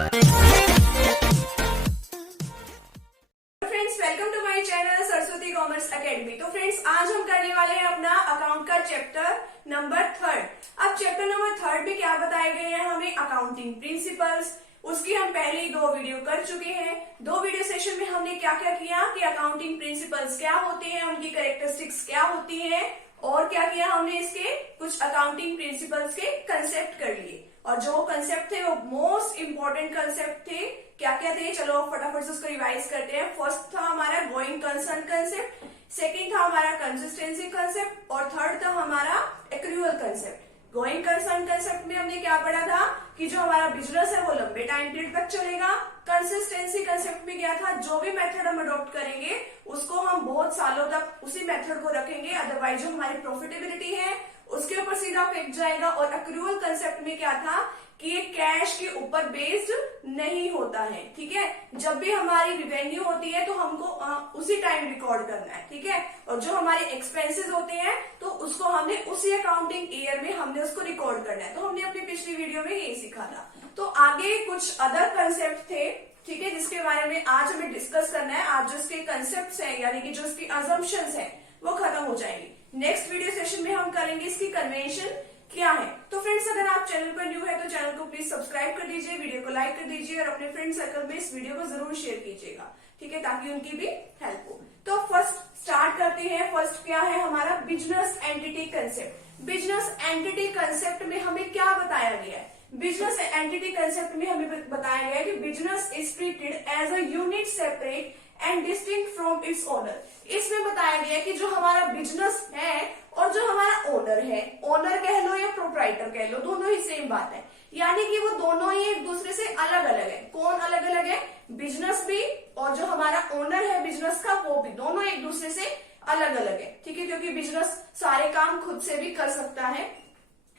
Friends, welcome to my channel Saraswati commerce academy. तो friends, आज हम करने वाले हैं अपना अकाउंट का चैप्टर नंबर 3। अब चैप्टर नंबर 3 में क्या बताए गए हैं हमें, अकाउंटिंग प्रिंसिपल्स। उसकी हम पहले ही 2 वीडियो कर चुके हैं। 2 वीडियो सेशन में हमने क्या क्या किया कि अकाउंटिंग प्रिंसिपल्स क्या होते हैं, उनकी कैरेक्टरिस्टिक्स क्या होती है, और क्या किया हमने इसके कुछ अकाउंटिंग प्रिंसिपल्स के कंसेप्ट कर लिए। और जो कंसेप्ट थे वो मोस्ट इंपॉर्टेंट कंसेप्ट थे। क्या क्या थे, चलो फटाफट से उसको रिवाइज करते हैं। फर्स्ट था हमारा गोइंग कंसर्न कंसेप्ट, सेकंड था हमारा कंसिस्टेंसी कंसेप्ट, और थर्ड था हमारा accrual concept. Going concern concept में हमने क्या पढ़ा था कि जो हमारा बिजनेस है वो लंबे टाइम पीरियड तक चलेगा। कंसिस्टेंसी कंसेप्ट में क्या था, जो भी मेथड हम अडॉप्ट करेंगे उसको हम बहुत सालों तक उसी मेथड को रखेंगे, अदरवाइज जो हमारी प्रॉफिटेबिलिटी है उसके ऊपर सीधा इफेक्ट जाएगा। और एक्रूअल कंसेप्ट में क्या था कि ये कैश के ऊपर बेस्ड नहीं होता है। ठीक है, जब भी हमारी रिवेन्यू होती है तो हमको उसी टाइम रिकॉर्ड करना है। ठीक है, और जो हमारे एक्सपेंसेस होते हैं तो उसको हमने उसी अकाउंटिंग ईयर में हमने उसको रिकॉर्ड करना है। तो हमने अपनी पिछली वीडियो में यही सीखा था। तो आगे कुछ अदर कंसेप्ट थे, ठीक है, जिसके बारे में आज हमें डिस्कस करना है। आज जो इसके कंसेप्ट है यानी कि जो इसकी अजम्पशंस है वो खत्म हो जाएंगी। नेक्स्ट वीडियो सेशन में हम करेंगे इसकी कन्वेंशन क्या है। तो फ्रेंड्स, अगर आप चैनल पर न्यू है तो चैनल को प्लीज सब्सक्राइब कर दीजिए, वीडियो को लाइक कर दीजिए और अपने फ्रेंड सर्कल में इस वीडियो को जरूर शेयर कीजिएगा। ठीक है, ताकि उनकी भी हेल्प हो। तो फर्स्ट स्टार्ट करते हैं। फर्स्ट क्या है हमारा business entity concept. Business entity concept में हमें क्या बताया गया है, बिजनेस एंटिटी कंसेप्ट में हमें बताया गया है कि business is treated as a unit separate and distinct from its owner. इसमें बताया गया कि जो हमारा बिजनेस है और जो हमारा ओनर है, ओनर कह लो या प्रोप्राइटर कह लो, दोनों ही सेम बात है। यानी कि वो दोनों ही एक दूसरे से अलग अलग है। कौन अलग अलग है, बिजनेस भी और जो हमारा ओनर है बिजनेस का वो भी, दोनों एक दूसरे से अलग अलग है। ठीक है, क्योंकि बिजनेस सारे काम खुद से भी कर सकता है।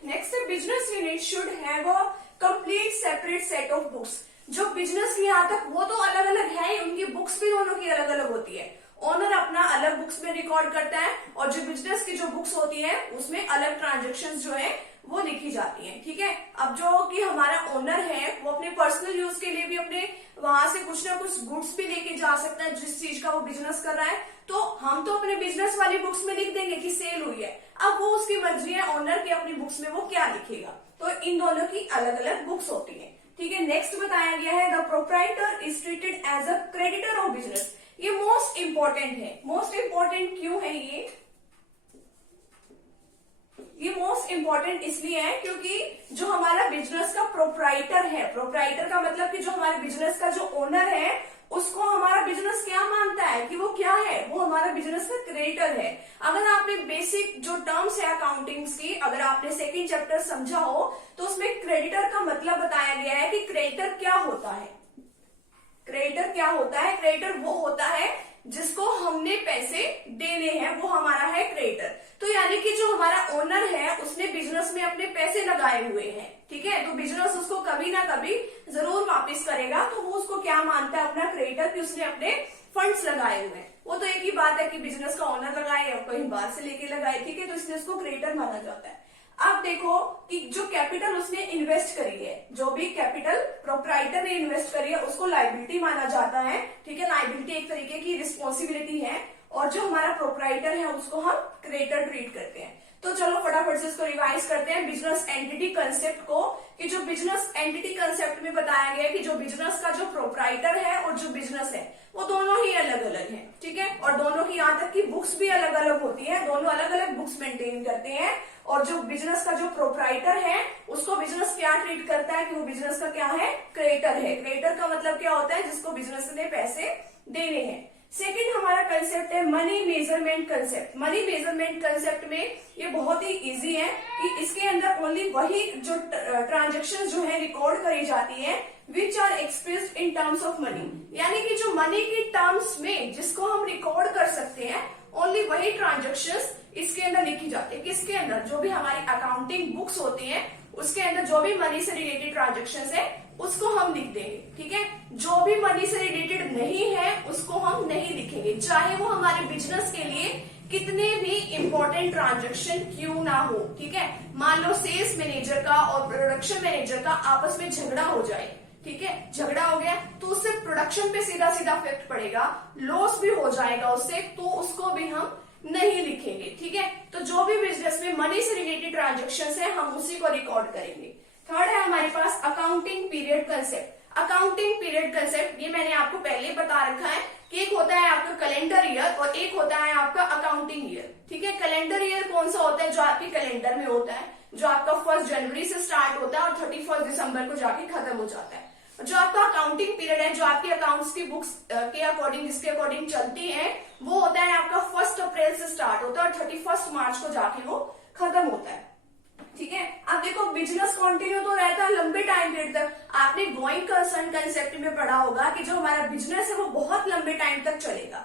नेक्स्ट है business unit should have a complete separate set of books. जो बिजनेस की यहाँ तक वो तो अलग अलग है ही, उनकी बुक्स भी दोनों की अलग अलग होती है। ओनर अपना अलग बुक्स में रिकॉर्ड करता है और जो बिजनेस की जो बुक्स होती है उसमें अलग ट्रांजेक्शंस जो है वो लिखी जाती हैं। ठीक है, अब जो कि हमारा ओनर है वो अपने पर्सनल यूज के लिए भी अपने वहां से कुछ ना कुछ गुड्स भी लेके जा सकता है जिस चीज का वो बिजनेस कर रहा है। तो हम तो अपने बिजनेस वाली बुक्स में लिख देंगे कि सेल हुई है। अब वो उसकी मर्जी है ओनर की अपनी बुक्स में वो क्या लिखेगा। तो इन दोनों की अलग अलग बुक्स होती है। ठीक है, नेक्स्ट बताया गया है the proprietor is treated as a creditor of business. ये मोस्ट इंपॉर्टेंट है। मोस्ट इंपॉर्टेंट क्यों है ये मोस्ट इंपॉर्टेंट इसलिए है क्योंकि जो हमारा बिजनेस का प्रोप्राइटर है, प्रोप्राइटर का मतलब कि जो हमारे बिजनेस का जो ओनर है उसको हमारा बिजनेस क्या मानता है कि वो क्या है, वो हमारा बिजनेस का क्रेडिटर है। अगर आपने बेसिक जो टर्म्स है अकाउंटिंग्स की, अगर आपने सेकंड चैप्टर समझा हो तो उसमें क्रेडिटर का मतलब बताया गया है कि क्रेडिटर क्या होता है। क्रेडिटर क्या होता है, क्रेडिटर वो होता है जिसको हमने पैसे देने हैं, वो हमारा है क्रेडिटर। तो यानी कि जो हमारा ओनर है उसने बिजनेस में अपने पैसे लगाए हुए हैं। ठीक है, तो बिजनेस उसको कभी ना कभी जरूर वापस करेगा। तो वो उसको क्या मानता है अपना क्रेडिटर कि उसने अपने फंड्स लगाए हुए हैं। वो तो एक ही बात है कि बिजनेस का ओनर लगाए या कहीं बाहर से लेके लगाए। ठीक है, तो इसलिए उसको क्रेडिटर माना जाता है। अब देखो कि जो कैपिटल उसने इन्वेस्ट करी है, जो भी कैपिटल प्रोप्राइटर ने इन्वेस्ट करी है उसको लायबिलिटी माना जाता है। ठीक है, लायबिलिटी एक तरीके की रिस्पॉन्सिबिलिटी है और जो हमारा प्रोप्राइटर है उसको हम क्रेडिटर ट्रीट करते हैं। तो चलो फटाफट से इसको रिवाइज करते हैं बिजनेस एंटिटी कंसेप्ट को, कि जो बिजनेस एंटिटी कंसेप्ट में बताया गया है कि जो बिजनेस का जो प्रोप्राइटर है और जो बिजनेस है वो दोनों ही अलग अलग हैं। ठीक है, और दोनों की यहाँ तक की बुक्स भी अलग अलग होती है, दोनों अलग अलग बुक्स मेंटेन करते हैं। और जो बिजनेस का जो प्रोप्राइटर है उसको बिजनेस क्या ट्रीट करता है कि वो बिजनेस का क्या है, क्रेडिटर है। क्रेडिटर का मतलब क्या होता है, जिसको बिजनेस ने पैसे देने हैं। सेकंड हमारा कंसेप्ट है money measurement concept. Money measurement concept में ये बहुत ही इजी है कि इसके अंदर ओनली वही जो ट्रांजेक्शन जो है रिकॉर्ड करी जाती है which are expressed in terms of money. यानी कि जो मनी की टर्म्स में जिसको हम रिकॉर्ड कर सकते हैं ओनली वही ट्रांजेक्शंस इसके अंदर लिखी जाती है। किसके अंदर, जो भी हमारी अकाउंटिंग बुक्स होती हैं उसके अंदर जो भी मनी से रिलेटेड ट्रांजेक्शंस है उसको हम लिख देंगे। ठीक है, जो भी मनी से रिलेटेड नहीं है उसको हम नहीं लिखेंगे, चाहे वो हमारे बिजनेस के लिए कितने भी इंपॉर्टेंट ट्रांजेक्शन क्यों ना हो। ठीक है, मान लो सेल्स मैनेजर का और प्रोडक्शन मैनेजर का आपस में झगड़ा हो जाए, ठीक है, झगड़ा हो गया तो उससे प्रोडक्शन पे सीधा सीधा इफेक्ट पड़ेगा, लॉस भी हो जाएगा उससे, तो उसको भी हम नहीं लिखेंगे। ठीक है, तो जो भी बिजनेस में मनी से रिलेटेड ट्रांजेक्शन है हम उसी को रिकॉर्ड करेंगे। थर्ड है हमारे पास accounting period concept. Accounting period concept ये मैंने आपको पहले बता रखा है कि एक होता है आपका कैलेंडर ईयर और एक होता है आपका अकाउंटिंग ईयर। ठीक है, कैलेंडर ईयर कौन सा होता है, जो आपके कैलेंडर में होता है, जो आपका 1 जनवरी से स्टार्ट होता है और 31 दिसंबर को जाके खत्म हो जाता है। जो आपका अकाउंटिंग पीरियड है, जो आपके अकाउंट्स की बुक्स के अकॉर्डिंग जिसके अकॉर्डिंग चलती है, वो होता है आपका 1 अप्रैल से स्टार्ट होता है और 31 मार्च को जाके वो खत्म होता है। ठीक है, अब देखो बिजनेस कंटिन्यू तो रहता है लंबे टाइम पीरियड तक। आपने गोइंग कंसर्न कंसेप्ट में पढ़ा होगा कि जो हमारा बिजनेस है वो बहुत लंबे टाइम तक चलेगा।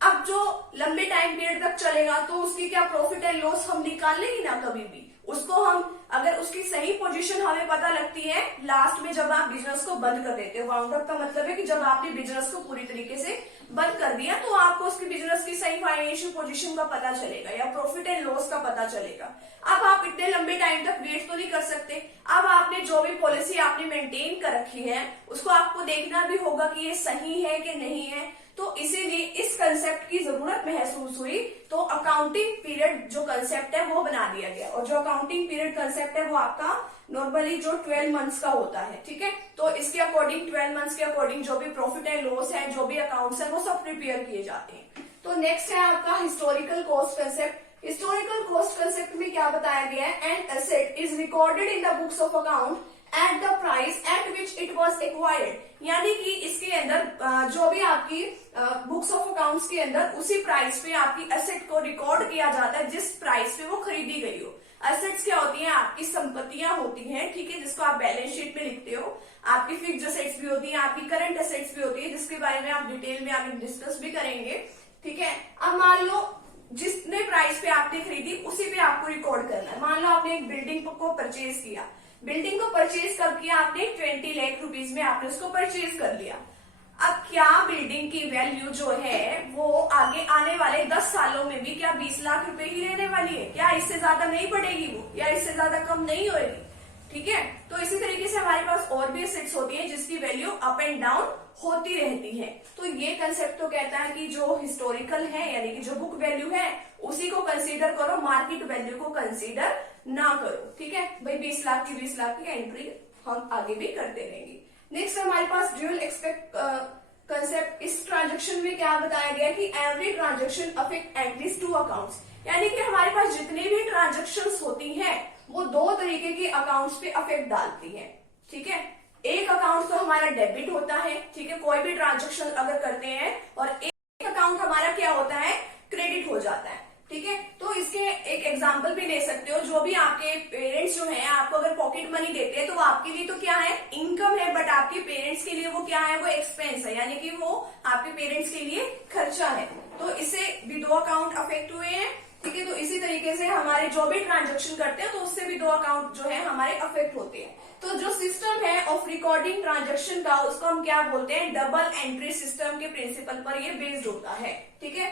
अब जो लंबे टाइम पीरियड तक चलेगा तो उसकी क्या प्रॉफिट एंड लॉस हम निकाल लेंगे ना कभी भी। उसको हम अगर उसकी सही पोजीशन हमें पता लगती है लास्ट में जब आप बिजनेस को बंद कर देते हो। वाउंड अप का मतलब है कि जब आपने बिजनेस को पूरी तरीके से बंद कर दिया तो आपको उसकी बिजनेस की सही फाइनेंशियल पोजीशन का पता चलेगा या प्रॉफिट एंड लॉस का पता चलेगा। अब आप इतने लंबे टाइम तक वेट तो नहीं कर सकते। अब आपने जो भी पॉलिसी आपने मेंटेन कर रखी है उसको आपको देखना भी होगा कि ये सही है कि नहीं है, तो इसीलिए इस कंसेप्ट की जरूरत महसूस हुई, तो अकाउंटिंग पीरियड जो कंसेप्ट है वो बना दिया गया। और जो अकाउंटिंग पीरियड कंसेप्ट है वो आपका नॉर्मली जो 12 मंथ्स का होता है। ठीक है, तो इसके अकॉर्डिंग 12 मंथ्स के अकॉर्डिंग जो भी प्रॉफिट एंड लॉस है, जो भी अकाउंट्स है, वो सब प्रिपेयर किए जाते हैं। तो नेक्स्ट है आपका historical cost concept. Historical cost concept में क्या बताया गया है, an asset is recorded in the books of account at the price at which it was acquired. यानी कि इसके अंदर जो भी आपकी बुक्स ऑफ अकाउंट्स के अंदर उसी प्राइस पे आपकी एसेट को रिकॉर्ड किया जाता है जिस प्राइस पे वो खरीदी गई हो। एसेट्स क्या होती हैं, आपकी संपत्तियां होती हैं। ठीक है, जिसको आप बैलेंस शीट में लिखते हो। आपकी फिक्स्ड एसेट्स भी होती है, आपकी करंट एसेट्स भी होती है, जिसके बारे में आप डिटेल में आगे डिस्कस भी करेंगे। ठीक है, अब मान लो जितने प्राइस पे आपने खरीदी उसी पे आपको रिकॉर्ड करना है। मान लो आपने एक बिल्डिंग को परचेज किया, बिल्डिंग को परचेज कर किया आपने 20 लाख रुपीज में आपने उसको परचेज कर लिया। अब क्या बिल्डिंग की वैल्यू जो है वो आगे आने वाले 10 सालों में भी क्या 20 लाख रुपए ही रहने वाली है, क्या इससे ज्यादा नहीं बढ़ेगी वो, या इससे ज्यादा कम नहीं होगी। ठीक है, तो इसी तरीके से हमारे पास और भी एसेट्स होती है जिसकी वैल्यू अप एंड डाउन होती रहती है। तो ये कंसेप्ट तो कहता है कि जो हिस्टोरिकल है यानी कि जो बुक वैल्यू है उसी को कंसीडर करो, मार्केट वैल्यू को कंसीडर ना करो। ठीक है भाई, 20 लाख की 20 लाख की एंट्री हम आगे भी करते रहेंगे। नेक्स्ट हमारे पास ड्यूअल एक्सपेक्ट कंसेप्ट। इस ट्रांजेक्शन में क्या बताया गया कि every transaction affect at least 2 accounts. यानी कि हमारे पास जितनी भी ट्रांजेक्शन्स होती हैं वो 2 तरीके के अकाउंट्स पे अफेक्ट डालती हैं। ठीक है, एक अकाउंट तो हमारा डेबिट होता है। ठीक है, कोई भी ट्रांजेक्शन अगर करते हैं, और एक अकाउंट हमारा क्या होता है, क्रेडिट हो जाता है। ठीक है, तो इसके एक एग्जांपल भी ले सकते हो। जो भी आपके पेरेंट्स जो हैं आपको अगर पॉकेट मनी देते हैं तो वो आपके लिए तो क्या है, इनकम है, बट आपके पेरेंट्स के लिए वो क्या है, वो एक्सपेंस है, यानी कि वो आपके पेरेंट्स के लिए खर्चा है। तो इससे भी 2 अकाउंट अफेक्ट हुए हैं। ठीक है, तो इसी तरीके से हमारे जो भी ट्रांजेक्शन करते हैं तो उससे भी 2 अकाउंट जो है हमारे अफेक्ट होते हैं। तो जो सिस्टम है ऑफ रिकॉर्डिंग ट्रांजेक्शन का उसको हम क्या बोलते हैं, डबल एंट्री सिस्टम के प्रिंसिपल पर ये बेस्ड होता है। ठीक है,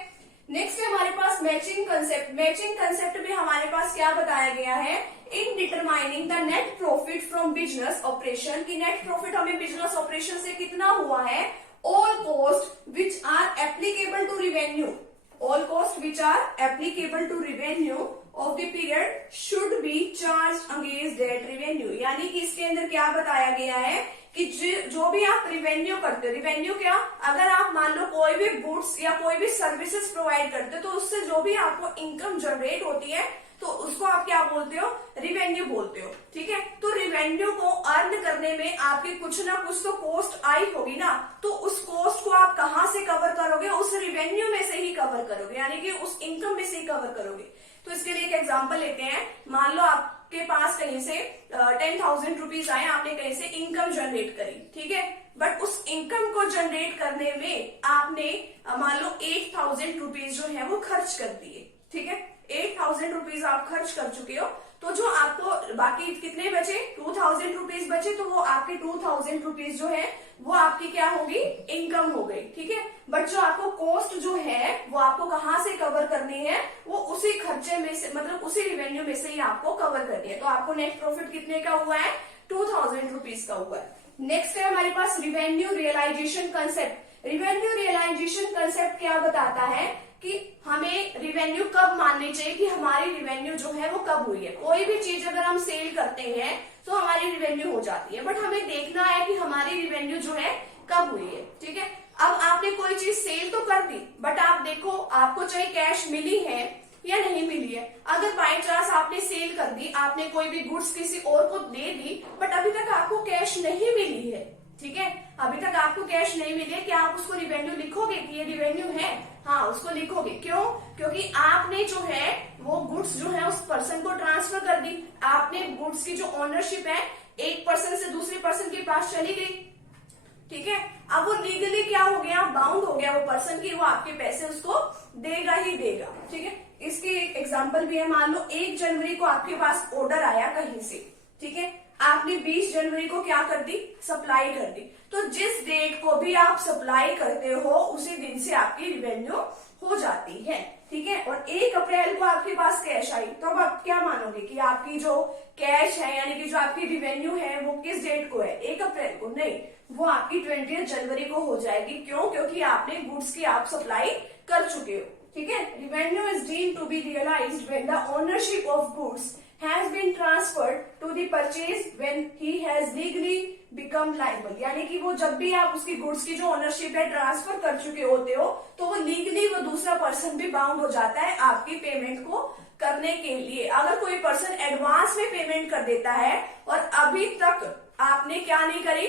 नेक्स्ट है हमारे पास मैचिंग कंसेप्ट। मैचिंग कंसेप्ट में हमारे पास क्या बताया गया है, in determining the net profit from business operation, की नेट प्रॉफिट हमें बिजनेस ऑपरेशन से कितना हुआ है, all cost which are applicable to revenue, all costs which are applicable to revenue of the period should be charged against that revenue। यानी कि इसके अंदर क्या बताया गया है कि जो भी आप रिवेन्यू करते हो, रिवेन्यू क्या, अगर आप मान लो कोई भी गुड्स या कोई भी सर्विसेज प्रोवाइड करते हो तो उससे जो भी आपको इनकम जनरेट होती है तो उसको आप क्या बोलते हो, रिवेन्यू बोलते हो। ठीक है, तो रिवेन्यू को अर्न करने में आपकी कुछ ना कुछ तो कॉस्ट आई होगी ना, तो उस कॉस्ट को आप कहां से कवर करोगे, उस रिवेन्यू में से ही कवर करोगे, यानी कि उस इनकम में से ही कवर करोगे। तो इसके लिए एक एग्जांपल लेते हैं। मान लो आपके पास कहीं से 10,000 रुपीज आए, आपने कहीं से इनकम जनरेट करी। ठीक है, बट उस इनकम को जनरेट करने में आपने मान लो 8,000 रुपीज जो है वो खर्च कर दिए। ठीक है, 8,000 रुपीज आप खर्च कर चुके हो, तो जो आपको बाकी कितने बचे, 2,000 रुपीज बचे, तो वो आपके 2,000 रुपीज जो है वो आपकी क्या होगी, इनकम हो गई। ठीक है, बट जो आपको कॉस्ट जो है वो आपको कहां से कवर करनी है, वो उसी खर्चे में से, मतलब उसी रिवेन्यू में से ही आपको कवर करनी है। तो आपको नेट प्रॉफिट कितने का हुआ है, 2,000 रुपीज का हुआ है। नेक्स्ट है हमारे पास revenue realization concept. Revenue realization concept क्या बताता है कि हमें रिवेन्यू कब माननी चाहिए कि हमारी रिवेन्यू जो है वो कब हुई है। कोई भी चीज अगर हम सेल करते हैं तो हमारी रिवेन्यू हो जाती है, बट हमें देखना है कि हमारी रिवेन्यू जो है कब हुई है। ठीक है, अब आपने कोई चीज सेल तो कर दी, बट आप देखो आपको चाहे कैश मिली है या नहीं मिली है। अगर बाय चांस आपने सेल कर दी, आपने कोई भी गुड्स किसी और को दे दी, बट अभी तक आपको कैश नहीं मिली है, ठीक है, अभी तक आपको कैश नहीं मिली है, क्या आप उसको रिवेन्यू लिखोगे कि ये रिवेन्यू है? हाँ, उसको लिखोगे। क्यों? क्योंकि आपने जो है वो गुड्स जो है उस पर्सन को ट्रांसफर कर दी। आपने गुड्स की जो ओनरशिप है एक पर्सन से दूसरे पर्सन के पास चली गई। ठीक है, अब वो लीगली क्या हो गया, बाउंड हो गया वो पर्सन की, वो आपके पैसे उसको देगा ही देगा। ठीक है, इसकी एक एग्जांपल भी है। मान लो 1 जनवरी को आपके पास ऑर्डर आया कहीं से, ठीक है, आपने 20 जनवरी को क्या कर दी, सप्लाई कर दी। तो जिस डेट को भी आप सप्लाई करते हो उसी दिन से आपकी रिवेन्यू हो जाती है। ठीक है, और 1 अप्रैल को आपके पास कैश आई, तो अब आप क्या मानोगे कि आपकी जो कैश है यानी कि जो आपकी रिवेन्यू है वो किस डेट को है, 1 अप्रैल को? नहीं, वो आपकी 20 जनवरी को हो जाएगी। क्यों? क्योंकि आपने गुड्स की आप सप्लाई कर चुके हो। ठीक है, revenue is deemed to be realised when the ownership of goods has been transferred to the purchase when he has legally become liable। यानी कि वो जब भी आप उसकी गुड्स की जो ओनरशिप है ट्रांसफर कर चुके होते हो तो वो लीगली वो दूसरा पर्सन भी बाउंड हो जाता है आपकी पेमेंट को करने के लिए। अगर कोई पर्सन एडवांस में पेमेंट कर देता है और अभी तक आपने क्या नहीं करी,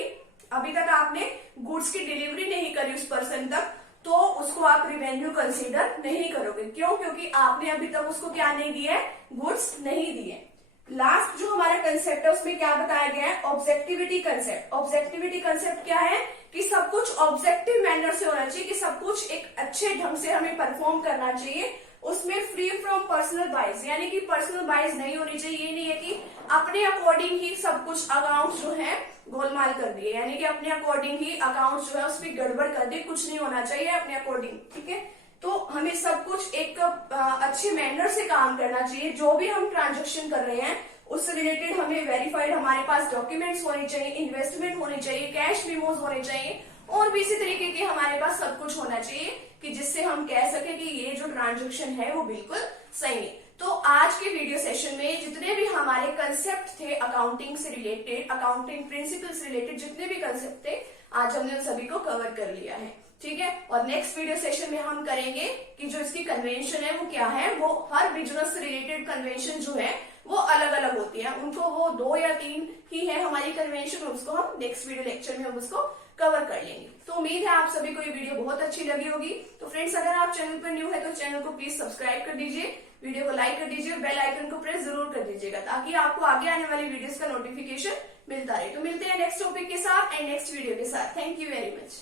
अभी तक आपने गुड्स की डिलीवरी नहीं करी उस पर्सन तक, तो उसको आप रिवेन्यू कंसीडर नहीं करोगे। क्यों? क्योंकि आपने अभी तक उसको क्या नहीं दिया है, गुड्स नहीं दिए। लास्ट जो हमारा कंसेप्ट है उसमें क्या बताया गया है, ऑब्जेक्टिविटी कंसेप्ट। ऑब्जेक्टिविटी कंसेप्ट क्या है कि सब कुछ ऑब्जेक्टिव मैनर से होना चाहिए, कि सब कुछ एक अच्छे ढंग से हमें परफॉर्म करना चाहिए, उसमें फ्री फ्रॉम पर्सनल बाइस, यानी कि पर्सनल बाइस नहीं होनी चाहिए। ये नहीं है कि अपने अकॉर्डिंग ही सब कुछ अकाउंट जो है गोलमाल कर दिए, यानी कि अपने अकॉर्डिंग ही अकाउंट जो है उसमें गड़बड़ कर दी, कुछ नहीं होना चाहिए अपने अकॉर्डिंग। ठीक है, तो हमें सब कुछ एक अच्छे मैनर से काम करना चाहिए। जो भी हम ट्रांजेक्शन कर रहे हैं उससे रिलेटेड हमें वेरीफाइड हमारे पास डॉक्यूमेंट्स होने चाहिए, इन्वेस्टमेंट होनी चाहिए, कैश मेमोज होने चाहिए, और भी इसी तरीके के हमारे पास सब कुछ होना चाहिए कि जिससे हम कह सके कि ये जो ट्रांजेक्शन है वो बिल्कुल सही है। तो आज के वीडियो सेशन में जितने भी हमारे कंसेप्ट थे अकाउंटिंग से रिलेटेड, अकाउंटिंग प्रिंसिपल से रिलेटेड जितने भी कंसेप्ट थे, आज हमने उन सभी को कवर कर लिया है। ठीक है, और नेक्स्ट वीडियो सेशन में हम करेंगे कि जो इसकी कन्वेंशन है वो क्या है। वो हर बिजनेस से रिलेटेड कन्वेंशन जो है वो अलग अलग होती है, उनको वो 2 या 3 ही है हमारी कन्वेंशन, उसको हम नेक्स्ट वीडियो लेक्चर में हम उसको कवर कर लेंगे। तो उम्मीद है आप सभी को ये वीडियो बहुत अच्छी लगी होगी। तो फ्रेंड्स, अगर आप चैनल पर न्यू है तो चैनल को प्लीज सब्सक्राइब कर दीजिए, वीडियो को लाइक कर दीजिए, बेल आइकन को प्रेस जरूर कर दीजिएगा ताकि आपको आगे आने वाली वीडियोस का नोटिफिकेशन मिलता रहे। तो मिलते हैं नेक्स्ट टॉपिक के साथ एंड नेक्स्ट वीडियो के साथ। Thank you very much.